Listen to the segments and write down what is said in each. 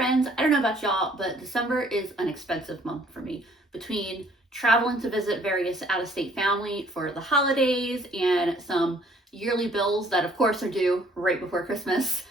friends, I don't know about y'all, but December is an expensive month for me. Between traveling to visit various out-of-state family for the holidays and some yearly bills that of course are due right before Christmas,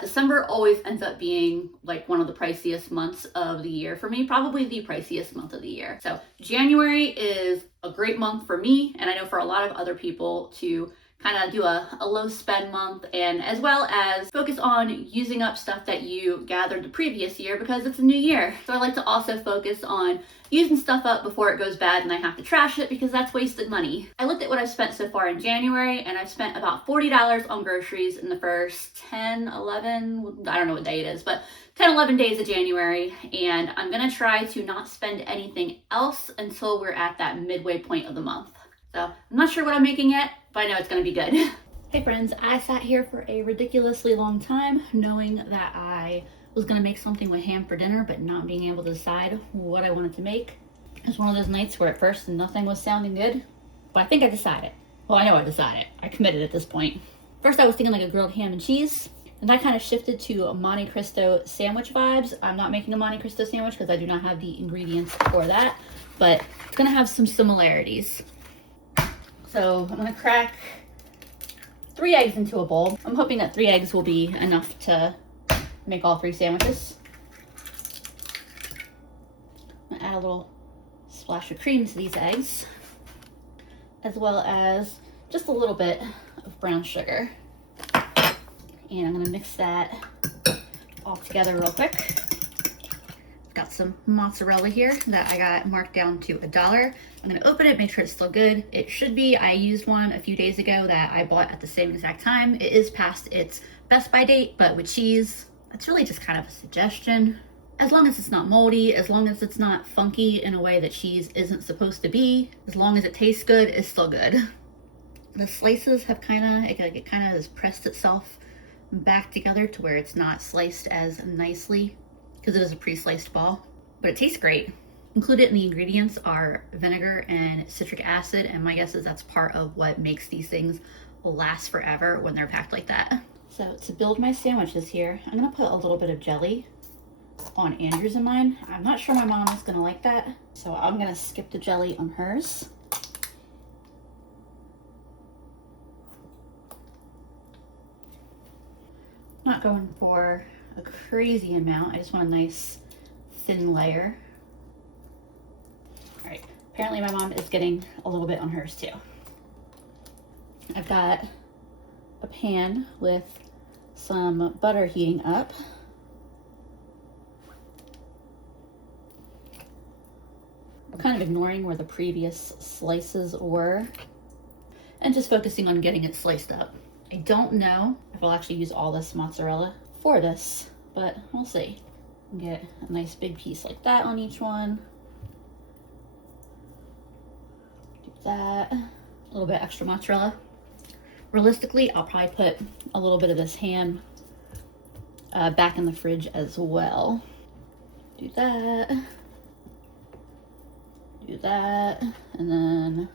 December always ends up being like one of the priciest months of the year for me, probably the priciest month of the year. So January is a great month for me, and I know for a lot of other people to kind of do a low spend month, and as well as focus on using up stuff that you gathered the previous year because it's a new year. So I like to also focus on using stuff up before it goes bad and I have to trash it because that's wasted money. I looked at what I've spent so far in January, and I've spent about $40 on groceries in the first 10, 11, I don't know what day it is, but 10, 11 days of January, and I'm gonna try to not spend anything else until we're at that midway point of the month. So I'm not sure what I'm making yet, but I know it's gonna be good. Hey friends, I sat here for a ridiculously long time knowing that I was gonna make something with ham for dinner, but not being able to decide what I wanted to make. It was one of those nights where at first nothing was sounding good, but I think I decided. Well, I know I decided. I committed at this point. First I was thinking like a grilled ham and cheese, and I kind of shifted to a Monte Cristo sandwich vibes. I'm not making a Monte Cristo sandwich because I do not have the ingredients for that, but it's gonna have some similarities. So I'm gonna crack 3 eggs into a bowl. I'm hoping that 3 eggs will be enough to make all 3 sandwiches. I'm gonna add a little splash of cream to these eggs, as well as just a little bit of brown sugar. And I'm gonna mix that all together real quick. Got some mozzarella here that I got marked down to $1. I'm gonna open it, make sure it's still good. It should be. I used one a few days ago that I bought at the same exact time. It is past its best by date, but with cheese, that's really just kind of a suggestion. As long as it's not moldy, as long as it's not funky in a way that cheese isn't supposed to be, as long as it tastes good, it's still good. The slices have it kind of has pressed itself back together to where it's not sliced as nicely, because it is a pre-sliced ball, but it tastes great. Included in the ingredients are vinegar and citric acid, and my guess is that's part of what makes these things last forever when they're packed like that. So to build my sandwiches here, I'm gonna put a little bit of jelly on Andrew's and mine. I'm not sure my mom is gonna like that, so I'm gonna skip the jelly on hers. Not going for a crazy amount. I just want a nice thin layer. All right, apparently my mom is getting a little bit on hers too. I've got a pan with some butter heating up. I'm kind of ignoring where the previous slices were and just focusing on getting it sliced up. I don't know if I'll actually use all this mozzarella for this, but we'll see. Get a nice big piece like that on each one. Do that. A little bit extra mozzarella. Realistically, I'll probably put a little bit of this ham back in the fridge as well. Do that. Do that. And then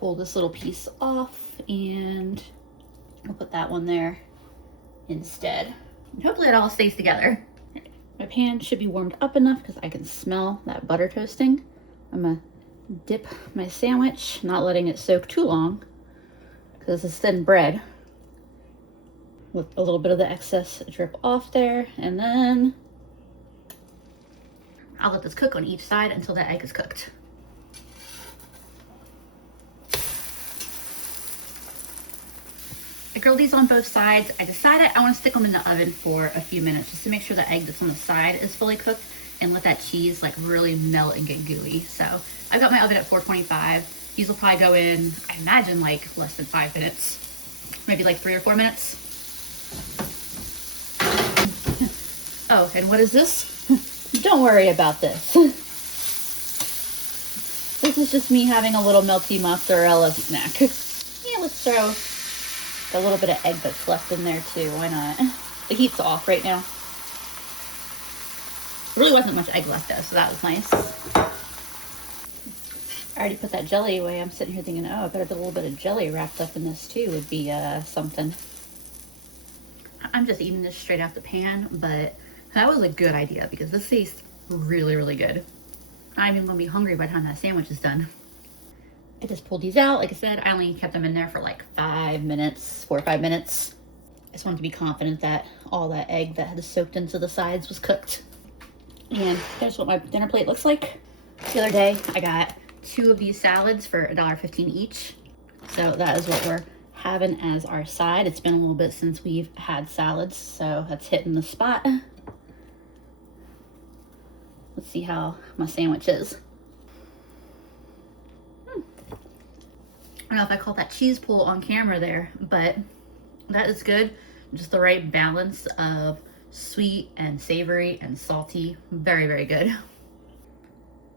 pull this little piece off, and I'll put that one there instead. And hopefully it all stays together. My pan should be warmed up enough because I can smell that butter toasting. I'm gonna dip my sandwich, not letting it soak too long because this is thin bread. With a little bit of the excess drip off there, and then I'll let this cook on each side until the egg is cooked. I grilled these on both sides. I decided I want to stick them in the oven for a few minutes just to make sure the egg that's on the side is fully cooked and let that cheese like really melt and get gooey. So I've got my oven at 425. These will probably go in, I imagine, like less than 5 minutes, maybe like 3 or 4 minutes. Oh, and what is this? Don't worry about this. This is just me having a little melty mozzarella snack. Yeah, let's throw a little bit of egg that's left in there too. Why not? The heat's off right now. There really wasn't much egg left though, so that was nice. I already put that jelly away. I'm sitting here thinking, oh, I better put a little bit of jelly wrapped up in this too. Would be something. I'm just eating this straight out the pan, but That was a good idea because this tastes really, really good. I'm even gonna be hungry by the time that sandwich is done. I just pulled these out. Like I said, I only kept them in there for like 5 minutes, 4 or 5 minutes. I just wanted to be confident that all that egg that had soaked into the sides was cooked. And here's what my dinner plate looks like. The other day, I got 2 of these salads for $1.15 each. So that is what we're having as our side. It's been a little bit since we've had salads, so that's hitting the spot. Let's see how my sandwich is. I don't know if I caught that cheese pull on camera there, but that is good. Just the right balance of sweet and savory and salty. Very, very good.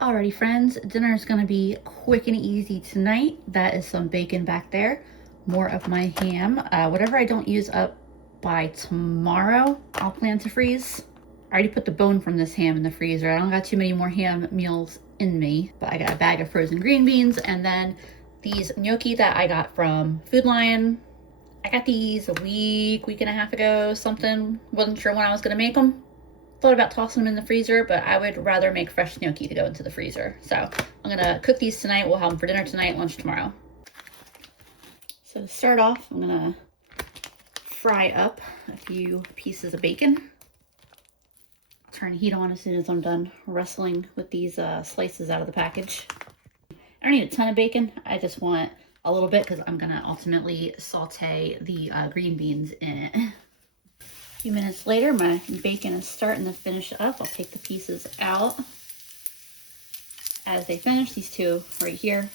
Alrighty friends, dinner is gonna be quick and easy tonight. That is some bacon back there. More of my ham. Whatever I don't use up by tomorrow, I'll plan to freeze. I already put the bone from this ham in the freezer. I don't got too many more ham meals in me, but I got a bag of frozen green beans and then these gnocchi that I got from Food Lion. I got these a week and a half ago, something. Wasn't sure when I was gonna make them. Thought about tossing them in the freezer, but I would rather make fresh gnocchi to go into the freezer. So I'm gonna cook these tonight. We'll have them for dinner tonight, lunch tomorrow. So to start off, I'm gonna fry up a few pieces of bacon. Turn the heat on as soon as I'm done wrestling with these slices out of the package. I don't need a ton of bacon. I just want a little bit because I'm gonna ultimately saute the green beans in it. A few minutes later, my bacon is starting to finish up. I'll take the pieces out. As they finish, these 2 right here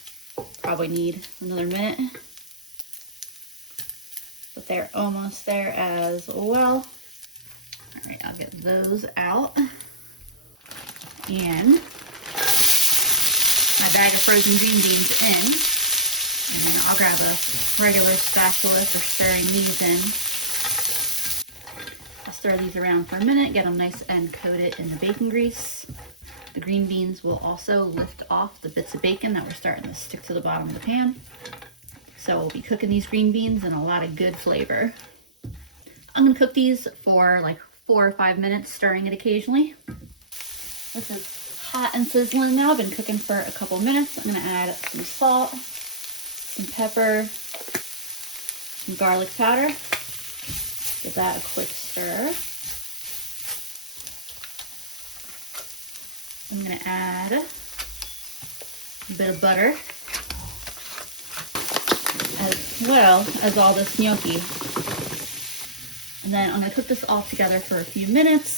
probably need another minute. But they're almost there as well. All right, I'll get those out. And my bag of frozen green beans in. And then I'll grab a regular spatula for stirring these in. I'll stir these around for a minute, get them nice and coated in the bacon grease. The green beans will also lift off the bits of bacon that were starting to stick to the bottom of the pan. So we'll be cooking these green beans in a lot of good flavor. I'm gonna cook these for like 4 or 5 minutes, stirring it occasionally. This is hot and sizzling now. I've been cooking for a couple minutes. I'm gonna add some salt, some pepper, some garlic powder. Give that a quick stir. I'm gonna add a bit of butter, as well as all this gnocchi. And then I'm gonna cook this all together for a few minutes,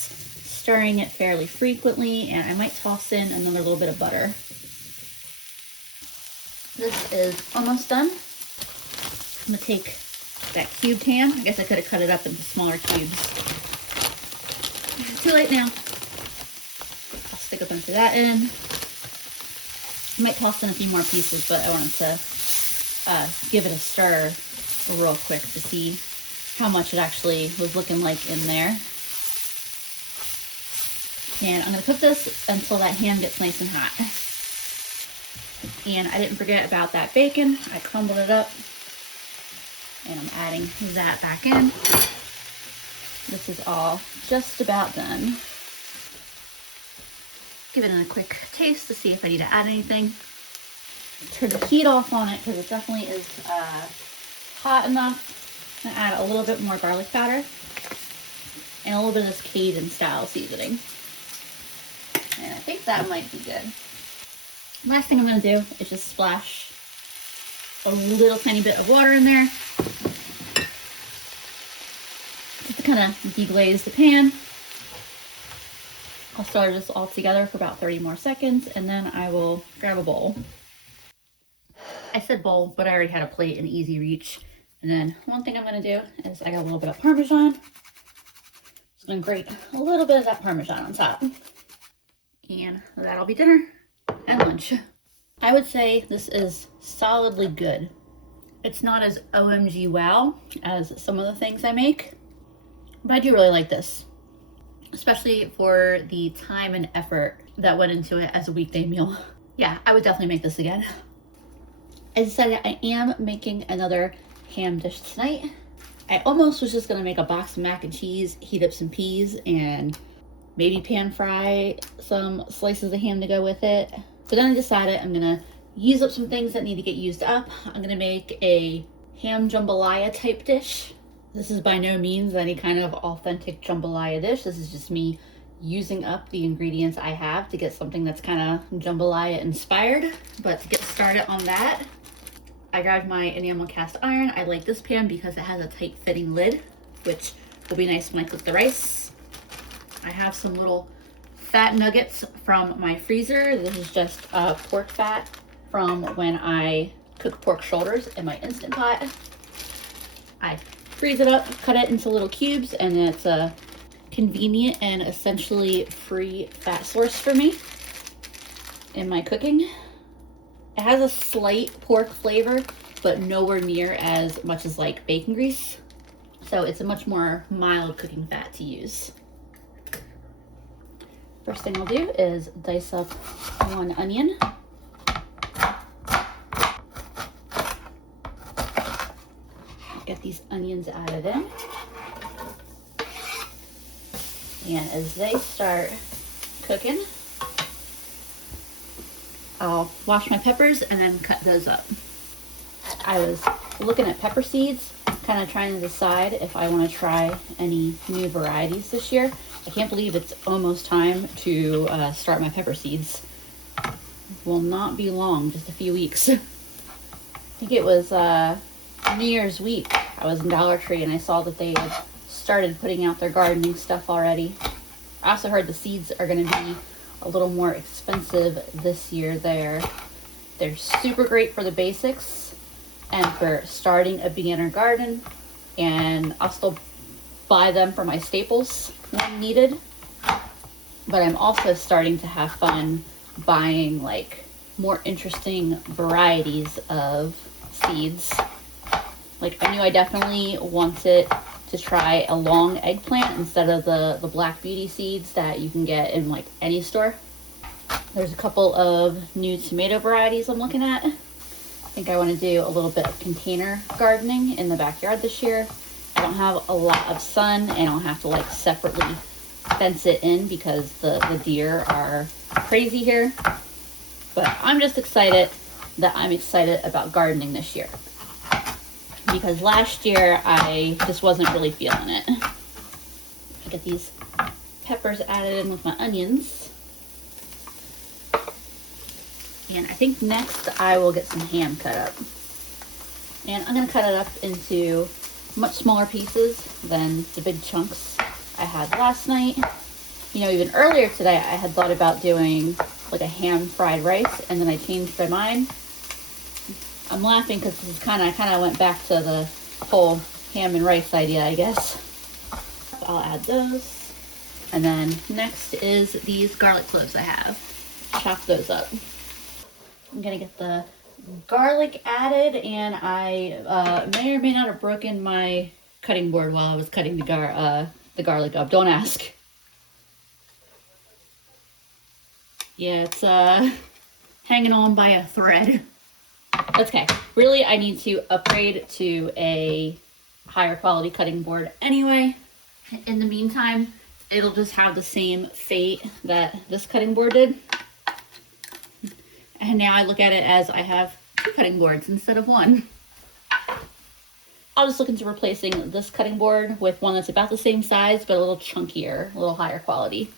stirring it fairly frequently, and I might toss in another little bit of butter. This is almost done. I'm gonna take that cubed ham. I guess I could have cut it up into smaller cubes. Too late now. I'll stick a bunch of that in. I might toss in a few more pieces, but I wanted to give it a stir real quick to see how much it actually was looking like in there. And I'm gonna cook this until that ham gets nice and hot. And I didn't forget about that bacon. I crumbled it up and I'm adding that back in. This is all just about done. Give it a quick taste to see if I need to add anything. Turn the heat off on it because it definitely is hot enough. I'm gonna add a little bit more garlic powder and a little bit of this Cajun style seasoning. And I think that might be good. Last thing I'm gonna do is just splash a little tiny bit of water in there. Just to kind of deglaze the pan. I'll stir this all together for about 30 more seconds and then I will grab a bowl. I said bowl, but I already had a plate in easy reach. And then one thing I'm gonna do is I got a little bit of Parmesan. Just gonna grate a little bit of that Parmesan on top. And that'll be dinner and lunch. I would say this is solidly good. It's not as OMG wow as some of the things I make, but I do really like this, especially for the time and effort that went into it as a weekday meal. Yeah, I would definitely make this again. As I said, I am making another ham dish tonight. I almost was just gonna make a box of mac and cheese, heat up some peas, and maybe pan fry some slices of ham to go with it. But then I decided I'm gonna use up some things that need to get used up. I'm gonna make a ham jambalaya type dish. This is by no means any kind of authentic jambalaya dish. This is just me using up the ingredients I have to get something that's kind of jambalaya inspired. But to get started on that, I grabbed my enamel cast iron. I like this pan because it has a tight fitting lid, which will be nice when I cook the rice. I have some little fat nuggets from my freezer. This is just pork fat from when I cook pork shoulders in my Instant Pot. I freeze it up, cut it into little cubes, and it's a convenient and essentially free fat source for me in my cooking. It has a slight pork flavor, but nowhere near as much as like bacon grease. So it's a much more mild cooking fat to use. First thing I'll do is dice up one onion. Get these onions added in. And as they start cooking, I'll wash my peppers and then cut those up. I was looking at pepper seeds, kind of trying to decide if I want to try any new varieties this year. I can't believe it's almost time to start my pepper seeds. It will not be long, just a few weeks. I think it was New Year's week. I was in Dollar Tree and I saw that they had started putting out their gardening stuff already. I also heard the seeds are going to be a little more expensive this year. They're super great for the basics and for starting a beginner garden, and I'll still buy them for my staples when needed. But I'm also starting to have fun buying like more interesting varieties of seeds. Like, I knew I definitely wanted to try a long eggplant instead of the Black Beauty seeds that you can get in like any store. There's a couple of new tomato varieties I'm looking at. I think I want to do a little bit of container gardening in the backyard this year. I don't have a lot of sun and I'll have to like separately fence it in because the deer are crazy here. But I'm just excited that I'm excited about gardening this year, because last year I just wasn't really feeling it. I get these peppers added in with my onions. And I think next I will get some ham cut up. And I'm gonna cut it up into much smaller pieces than the big chunks I had last night. You know, even earlier today I had thought about doing like a ham fried rice, and then I changed my mind. I'm laughing because this is I kind of went back to the whole ham and rice idea, I guess. I'll add those. And then next is these garlic cloves I have. Chop those up. I'm gonna get the garlic added, and I may or may not have broken my cutting board while I was cutting the garlic up. Don't ask. Yeah, it's hanging on by a thread. That's okay. Really, I need to upgrade to a higher quality cutting board anyway. In the meantime, it'll just have the same fate that this cutting board did. And now I look at it as I have two cutting boards instead of one. I'll just look into replacing this cutting board with one that's about the same size, but a little chunkier, a little higher quality.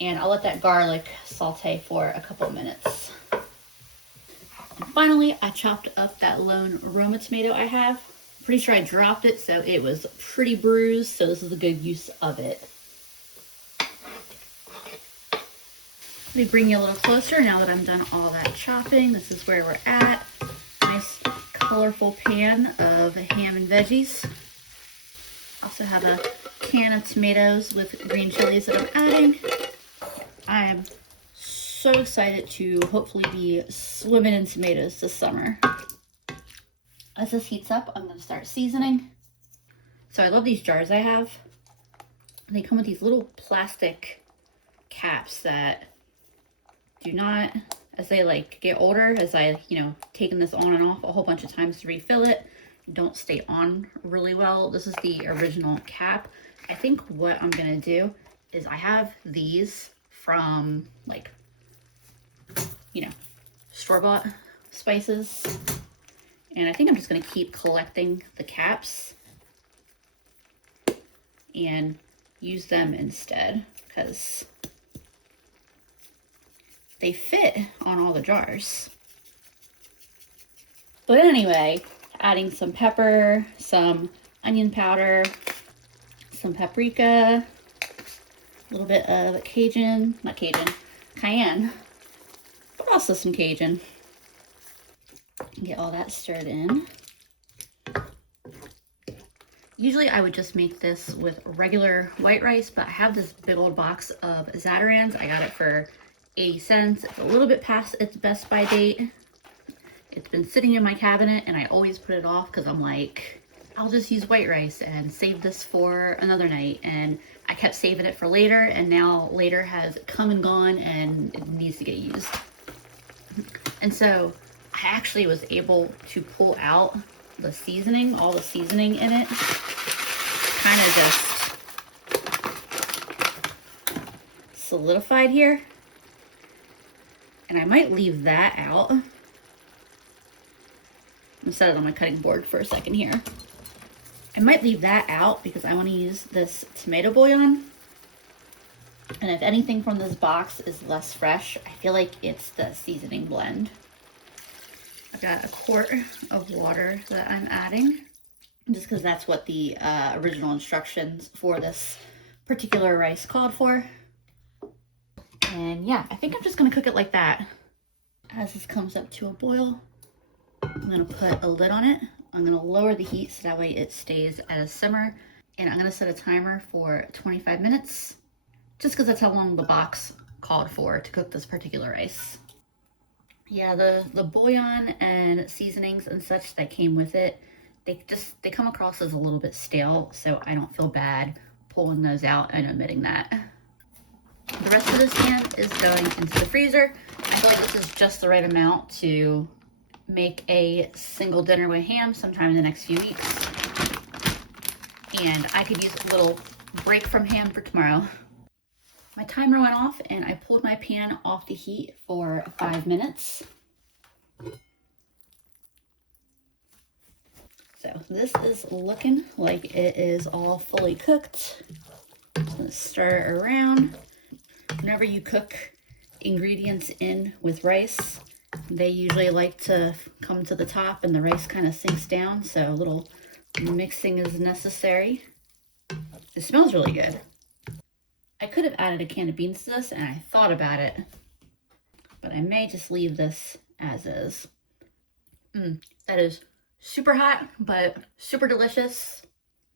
And I'll let that garlic saute for a couple of minutes. And finally, I chopped up that lone Aroma tomato I have. Pretty sure I dropped it, so it was pretty bruised, so this is a good use of it. Let me bring you a little closer now that I'm done all that chopping. This is where we're at. Nice colorful pan of ham and veggies. Also have a can of tomatoes with green chilies that I'm adding. I am so excited to hopefully be swimming in tomatoes this summer. As this heats up, I'm going to start seasoning. So I love these jars I have. They come with these little plastic caps that do not, as they get older, as I, taken this on and off a whole bunch of times to refill it, don't stay on really well. This is the original cap. I think what I'm going to do is I have these from like, you know, store-bought spices. And I think I'm just gonna keep collecting the caps and use them instead because they fit on all the jars. But anyway, adding some pepper, some onion powder, some paprika, a little bit of Cajun, not Cajun, cayenne, but also some Cajun. Get all that stirred in. Usually I would just make this with regular white rice, but I have this big old box of Zatarans. I got it for 80 cents. It's a little bit past its best by date. It's been sitting in my cabinet and I always put it off because I'm like, I'll just use white rice and save this for another night. And I kept saving it for later, and now later has come and gone and it needs to get used. And so I actually was able to pull out the seasoning, all the seasoning in it, kind of just solidified here. And I might leave that out. I'm gonna set it on my cutting board for a second here. I might leave that out because I want to use this tomato bouillon. And if anything from this box is less fresh, I feel like it's the seasoning blend. I've got a quart of water that I'm adding, just because that's what the original instructions for this particular rice called for. And yeah, I think I'm just gonna cook it like that. As this comes up to a boil, I'm gonna put a lid on it. I'm gonna lower the heat so that way it stays at a simmer. And I'm gonna set a timer for 25 minutes, just because that's how long the box called for to cook this particular rice. Yeah, the bouillon and seasonings and such that came with it, they come across as a little bit stale, so I don't feel bad pulling those out and omitting that. The rest of this pan is going into the freezer. I feel like this is just the right amount to make a single dinner with ham sometime in the next few weeks. And I could use a little break from ham for tomorrow. My timer went off and I pulled my pan off the heat for 5 minutes. So this is looking like it is all fully cooked. Let's stir it around. Whenever you cook ingredients in with rice, they usually like to come to the top and the rice kind of sinks down, so a little mixing is necessary. It smells really good. I could have added a can of beans to this, and I thought about it, but I may just leave this as is. That is super hot, but super delicious.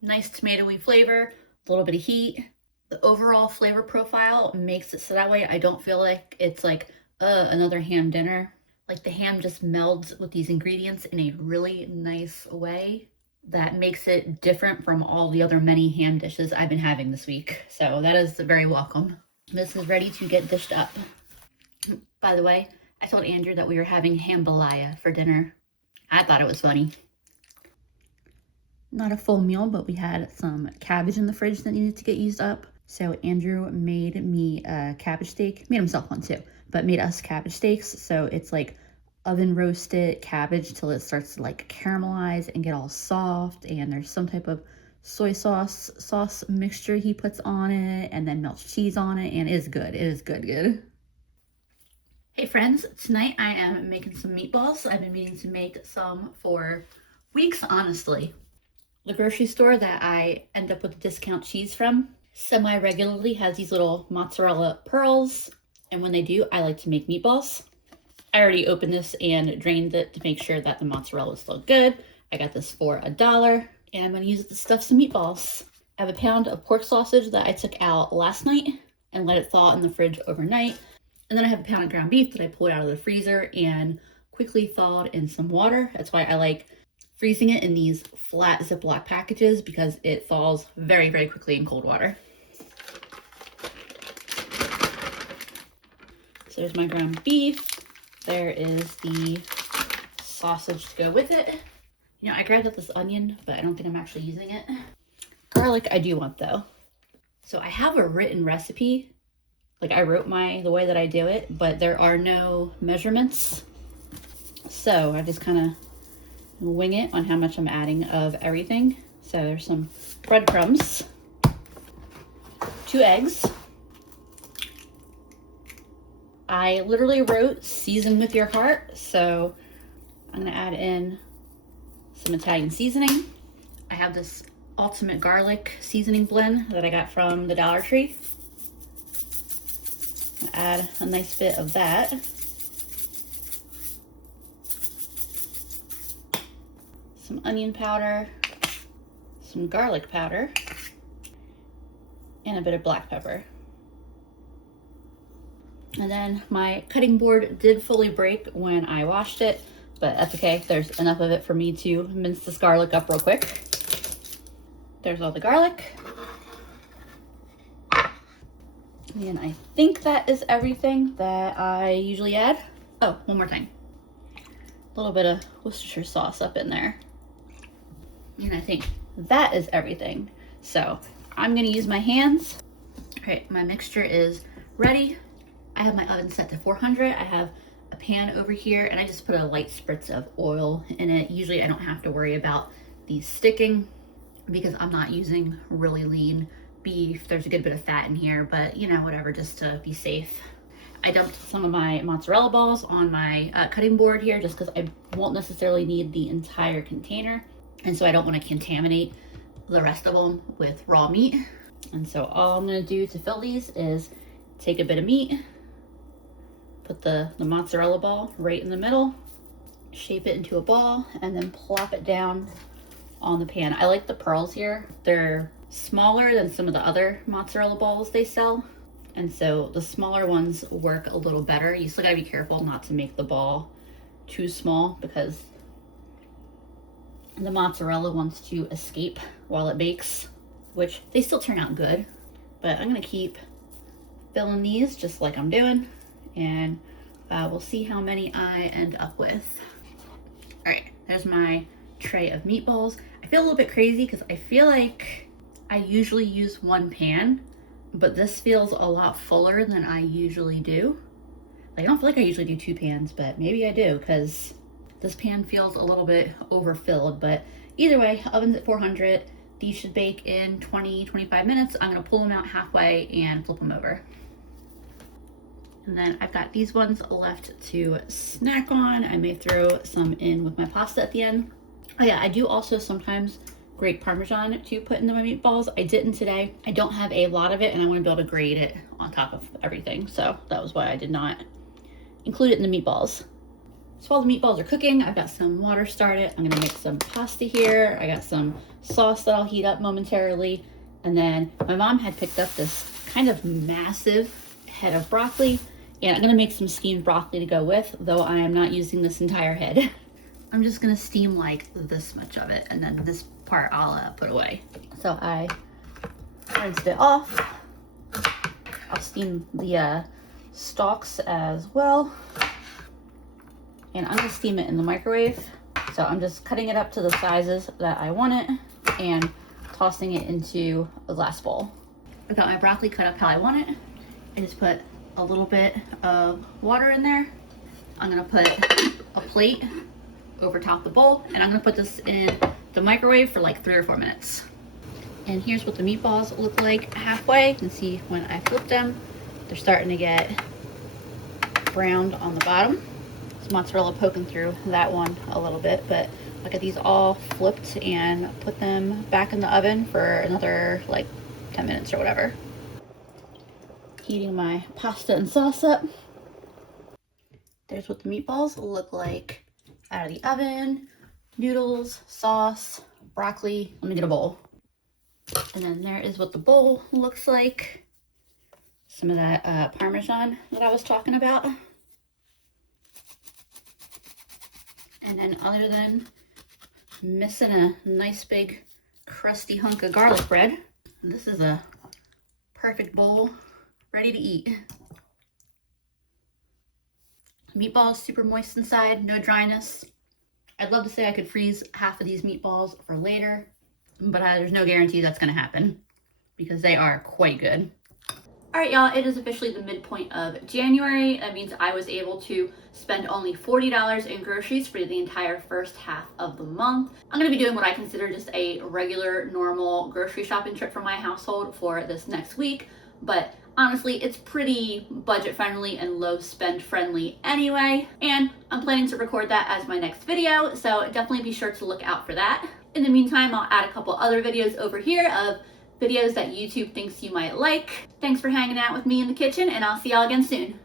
Nice tomatoey flavor, a little bit of heat. The overall flavor profile makes it so that way I don't feel like it's like another ham dinner. Like the ham just melds with these ingredients in a really nice way that makes it different from all the other many ham dishes I've been having this week. So that is very welcome. This is ready to get dished up. By the way, I told Andrew that we were having jambalaya for dinner. I thought it was funny. Not a full meal, but we had some cabbage in the fridge that needed to get used up. So Andrew made me a cabbage steak, made himself one too, but made us cabbage steaks. So it's like oven roasted cabbage till it starts to like caramelize and get all soft, and there's some type of soy sauce mixture he puts on it, and then melts cheese on it, and it is good. It is good. Hey friends, tonight I am making some meatballs. I've been meaning to make some for weeks, honestly. The grocery store that I end up with discount cheese from semi-regularly has these little mozzarella pearls, and when they do, I like to make meatballs. I already opened this and drained it to make sure that the mozzarella was still good. I got this for $1, and I'm gonna use it to stuff some meatballs. I have a pound of pork sausage that I took out last night and let it thaw in the fridge overnight. And then I have a pound of ground beef that I pulled out of the freezer and quickly thawed in some water. That's why I like freezing it in these flat Ziploc packages, because it thaws very, very quickly in cold water. So there's my ground beef. There is the sausage to go with it. You know, I grabbed up this onion, but I don't think I'm actually using it. Garlic I do want though. So I have a written recipe. Like I wrote the way that I do it, but there are no measurements. So I just kind of wing it on how much I'm adding of everything. So there's some breadcrumbs, 2 eggs. I literally wrote season with your heart. So I'm gonna add in some Italian seasoning. I have this ultimate garlic seasoning blend that I got from the Dollar Tree. Add a nice bit of that. Some onion powder, some garlic powder, and a bit of black pepper. And then my cutting board did fully break when I washed it, but that's okay. There's enough of it for me to mince this garlic up real quick. There's all the garlic. And I think that is everything that I usually add. Oh, one more thing. A little bit of Worcestershire sauce up in there. And I think that is everything. So I'm gonna use my hands. All right, my mixture is ready. I have my oven set to 400. I have a pan over here and I just put a light spritz of oil in it. Usually I don't have to worry about these sticking because I'm not using really lean beef. There's a good bit of fat in here, but you know, whatever, just to be safe. I dumped some of my mozzarella balls on my cutting board here just because I won't necessarily need the entire container. And so I don't want to contaminate the rest of them with raw meat. And so all I'm going to do to fill these is take a bit of meat, put the mozzarella ball right in the middle, shape it into a ball, and then plop it down on the pan. I like the pearls here. They're smaller than some of the other mozzarella balls they sell. And so the smaller ones work a little better. You still gotta be careful not to make the ball too small because the mozzarella wants to escape while it bakes, which they still turn out good. But I'm gonna keep filling these just like I'm doing, and we'll see how many I end up with. All right, there's my tray of meatballs. I feel a little bit crazy because I feel like I usually use one pan, but this feels a lot fuller than I usually do. Like, I don't feel like I usually do 2 pans, but maybe I do because this pan feels a little bit overfilled. But either way, oven's at 400. These should bake in 20-25 minutes. I'm gonna pull them out halfway and flip them over. And then I've got these ones left to snack on. I may throw some in with my pasta at the end. Oh yeah, I do also sometimes grate Parmesan to put into my meatballs. I didn't today. I don't have a lot of it and I want to be able to grate it on top of everything. So that was why I did not include it in the meatballs. So while the meatballs are cooking, I've got some water started. I'm gonna make some pasta here. I got some sauce that I'll heat up momentarily. And then my mom had picked up this kind of massive head of broccoli, and I'm gonna make some steamed broccoli to go with, though I am not using this entire head. I'm just gonna steam like this much of it, and then this part I'll put away. So I rinsed it off. I'll steam the stalks as well. And I'm gonna steam it in the microwave. So I'm just cutting it up to the sizes that I want it and tossing it into a glass bowl. I've got my broccoli cut up how I want it. I just put a little bit of water in there. I'm gonna put a plate over top the bowl, and I'm gonna put this in the microwave for like 3 or 4 minutes. And here's what the meatballs look like halfway. You can see when I flip them, they're starting to get browned on the bottom. There's mozzarella poking through that one a little bit, but look at these all flipped, and put them back in the oven for another like 10 minutes or whatever. Heating my pasta and sauce up. There's what the meatballs look like out of the oven. Noodles, sauce, broccoli. Let me get a bowl. And then there is what the bowl looks like. Some of that Parmesan that I was talking about. And then other than missing a nice big crusty hunk of garlic bread, this is a perfect bowl ready to eat. Meatballs super moist inside, no dryness. I'd love to say I could freeze half of these meatballs for later, but there's no guarantee that's gonna happen. because they are quite good. All right, y'all, it is officially the midpoint of January. That means I was able to spend only $40 in groceries for the entire first half of the month. I'm gonna be doing what I consider just a regular, normal grocery shopping trip for my household for this next week, but honestly, it's pretty budget friendly and low spend friendly anyway, and I'm planning to record that as my next video, so definitely be sure to look out for that. In the meantime, I'll add a couple other videos over here of videos that YouTube thinks you might like. Thanks for hanging out with me in the kitchen, and I'll see y'all again soon.